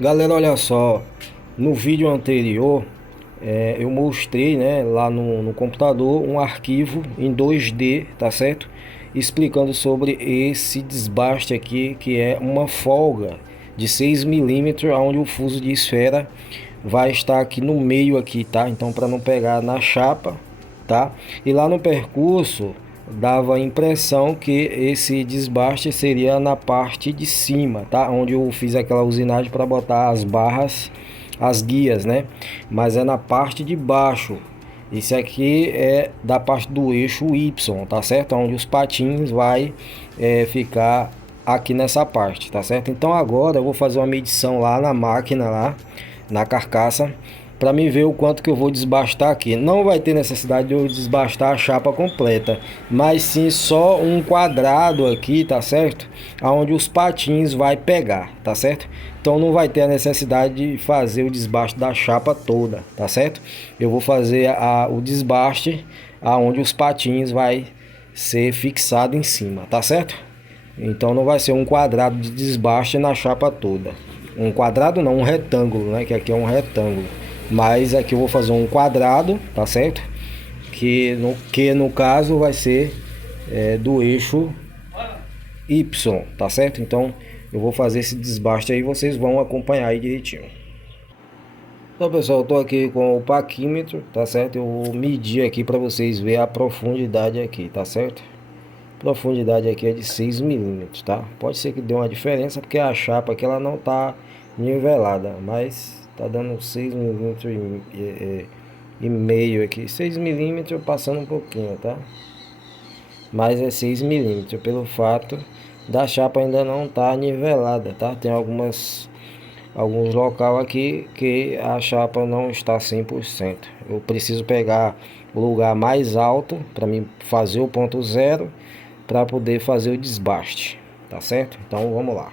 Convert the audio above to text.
Galera, olha só, no vídeo anterior eu mostrei, né, lá no computador um arquivo em 2D, tá certo? Explicando sobre esse desbaste aqui, que é uma folga de 6 milímetros, onde o fuso de esfera vai estar aqui no meio aqui, tá? Então, para não pegar na chapa, tá? E lá no percurso dava a impressão que esse desbaste seria na parte de cima, tá? Onde eu fiz aquela usinagem para botar as barras, as guias, né? Mas é na parte de baixo. Esse aqui é da parte do eixo Y, tá certo? Onde os patins vai ficar aqui nessa parte, tá certo? Então agora eu vou fazer uma medição lá na máquina, lá na carcaça, para mim ver o quanto que eu vou desbastar aqui. Não vai ter necessidade de eu desbastar a chapa completa, mas sim só um quadrado aqui, tá certo? Aonde os patins vai pegar, tá certo? Então não vai ter a necessidade de fazer o desbaste da chapa toda, tá certo? Eu vou fazer o desbaste aonde os patins vai ser fixado em cima, tá certo? Então não vai ser um quadrado de desbaste na chapa toda. Um quadrado não, um retângulo, né? Que aqui é um retângulo. Mas aqui eu vou fazer um quadrado, tá certo? Que no caso vai ser do eixo Y, tá certo? Então eu vou fazer esse desbaste aí, vocês vão acompanhar aí direitinho. Então pessoal, eu tô aqui com o paquímetro, tá certo? Eu vou medir aqui para vocês verem a profundidade aqui, tá certo? Profundidade aqui é de 6 milímetros, tá? Pode ser que dê uma diferença porque a chapa aqui ela não tá nivelada, mas tá dando 6 milímetros e meio aqui, 6 milímetros passando um pouquinho, tá? Mas é 6 milímetros pelo fato da chapa ainda não tá nivelada, tá? Tem alguns local aqui que a chapa não está 100%. Eu preciso pegar o lugar mais alto para mim fazer o ponto zero, para poder fazer o desbaste, tá certo? Então vamos lá.